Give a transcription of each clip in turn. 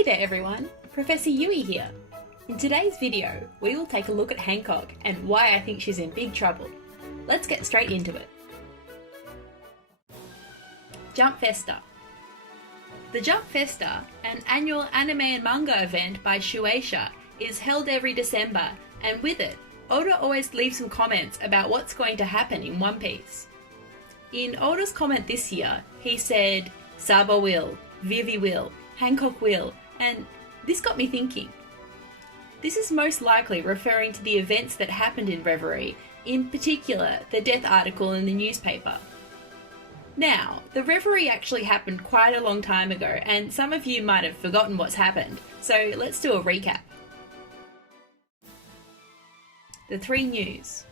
Hey there everyone, Professor Yui here. In today's video, we will take a look at Hancock and why I think she's in big trouble. Let's get straight into it. Jump Festa. The Jump Festa, an annual anime and manga event by Shueisha, is held every December, and with it, Oda always leaves some comments about what's going to happen in One Piece. In Oda's comment this year, he said, Sabo will, Vivi will, Hancock will, and this got me thinking. This is most likely referring to the events that happened in Reverie, in particular the death article in the newspaper. Now, the Reverie actually happened quite a long time ago, and some of you might have forgotten what's happened, so let's do a recap. The 3 news.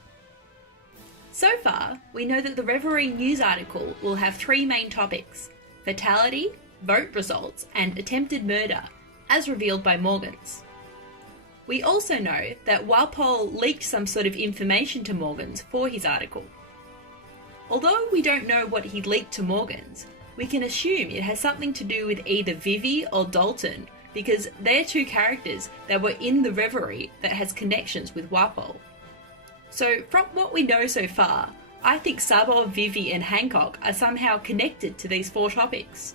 So far, we know that the Reverie news article will have 3 main topics: Fatality, vote results, and attempted murder, as revealed by Morgans. We also know that Walpole leaked some sort of information to Morgans for his article. Although we don't know what he leaked to Morgans, we can assume it has something to do with either Vivi or Dalton, because they're 2 characters that were in the Reverie that has connections with Walpole. So from what we know so far, I think Sabo, Vivi and Hancock are somehow connected to these 4 topics.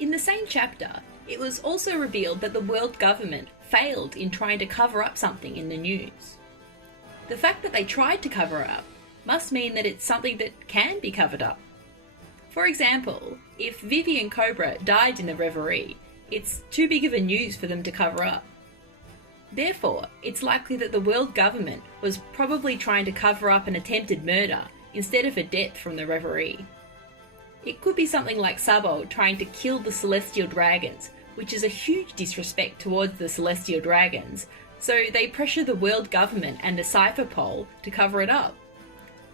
In the same chapter, it was also revealed that the world government failed in trying to cover up something in the news. The fact that they tried to cover it up must mean that it's something that can be covered up. For example, if Vivi and Cobra died in the Reverie, it's too big of a news for them to cover up. Therefore, it's likely that the world government was probably trying to cover up an attempted murder instead of a death from the Reverie. It could be something like Sabo trying to kill the Celestial Dragons, which is a huge disrespect towards the Celestial Dragons, so they pressure the world government and the Cypher Pole to cover it up.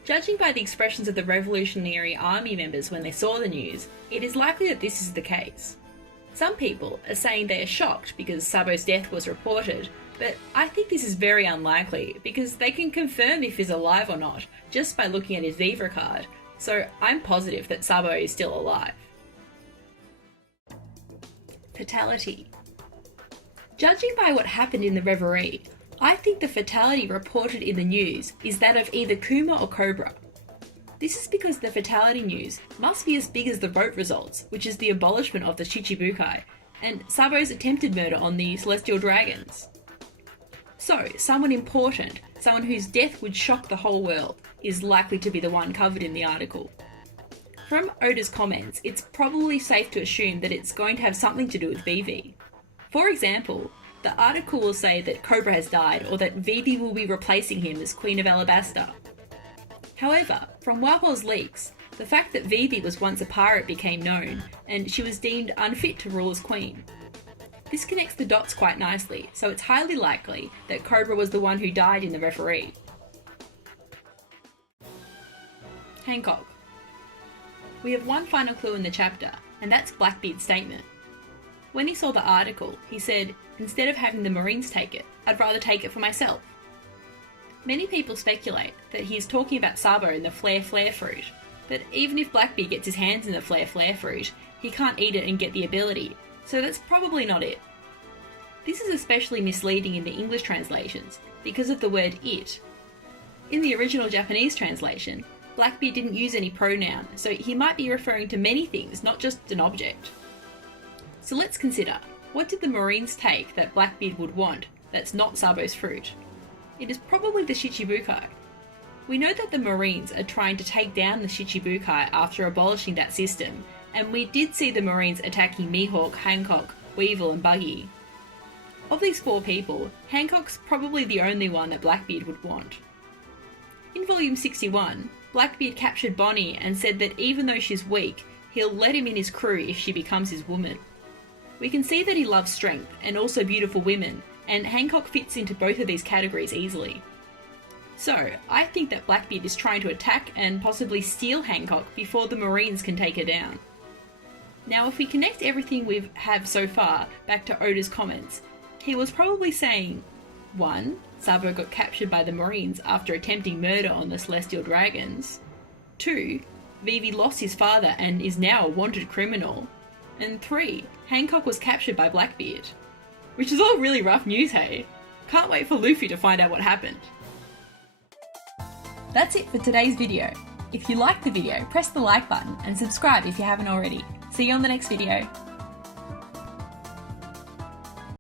Judging by the expressions of the Revolutionary Army members when they saw the news, it is likely that this is the case. Some people are saying they are shocked because Sabo's death was reported, but I think this is very unlikely because they can confirm if he's alive or not just by looking at his Viva card, so I'm positive that Sabo is still alive. Fatality. Judging by what happened in the Reverie, I think the fatality reported in the news is that of either Kuma or Cobra. This is because the fatality news must be as big as the vote results, which is the abolishment of the Shichibukai, and Sabo's attempted murder on the Celestial Dragons. So, someone important, someone whose death would shock the whole world, is likely to be the one covered in the article. From Oda's comments, it's probably safe to assume that it's going to have something to do with Vivi. For example, the article will say that Cobra has died or that Vivi will be replacing him as Queen of Alabasta. However, from Walpole's leaks, the fact that Vivi was once a pirate became known, and she was deemed unfit to rule as queen. This connects the dots quite nicely, so it's highly likely that Cobra was the one who died in the Reverie. Hancock. We have one final clue in the chapter, and that's Blackbeard's statement. When he saw the article, he said, "Instead of having the Marines take it, I'd rather take it for myself." Many people speculate that he is talking about Sabo and the Flare Flare fruit, but even if Blackbeard gets his hands in the Flare Flare fruit, he can't eat it and get the ability, so that's probably not it. This is especially misleading in the English translations because of the word it. In the original Japanese translation, Blackbeard didn't use any pronoun, so he might be referring to many things, not just an object. So let's consider, what did the Marines take that Blackbeard would want that's not Sabo's fruit? It is probably the Shichibukai. We know that the Marines are trying to take down the Shichibukai after abolishing that system, and we did see the Marines attacking Mihawk, Hancock, Weevil and Buggy. Of these 4 people, Hancock's probably the only one that Blackbeard would want. In volume 61, Blackbeard captured Bonnie and said that even though she's weak, he'll let him in his crew if she becomes his woman. We can see that he loves strength and also beautiful women, and Hancock fits into both of these categories easily. So, I think that Blackbeard is trying to attack and possibly steal Hancock before the Marines can take her down. Now, if we connect everything we have so far back to Oda's comments, he was probably saying, 1. Sabo got captured by the Marines after attempting murder on the Celestial Dragons. 2. Vivi lost his father and is now a wanted criminal. And 3. Hancock was captured by Blackbeard. Which is all really rough news, hey? Can't wait for Luffy to find out what happened. That's it for today's video. If you liked the video, press the like button and subscribe if you haven't already. See you on the next video.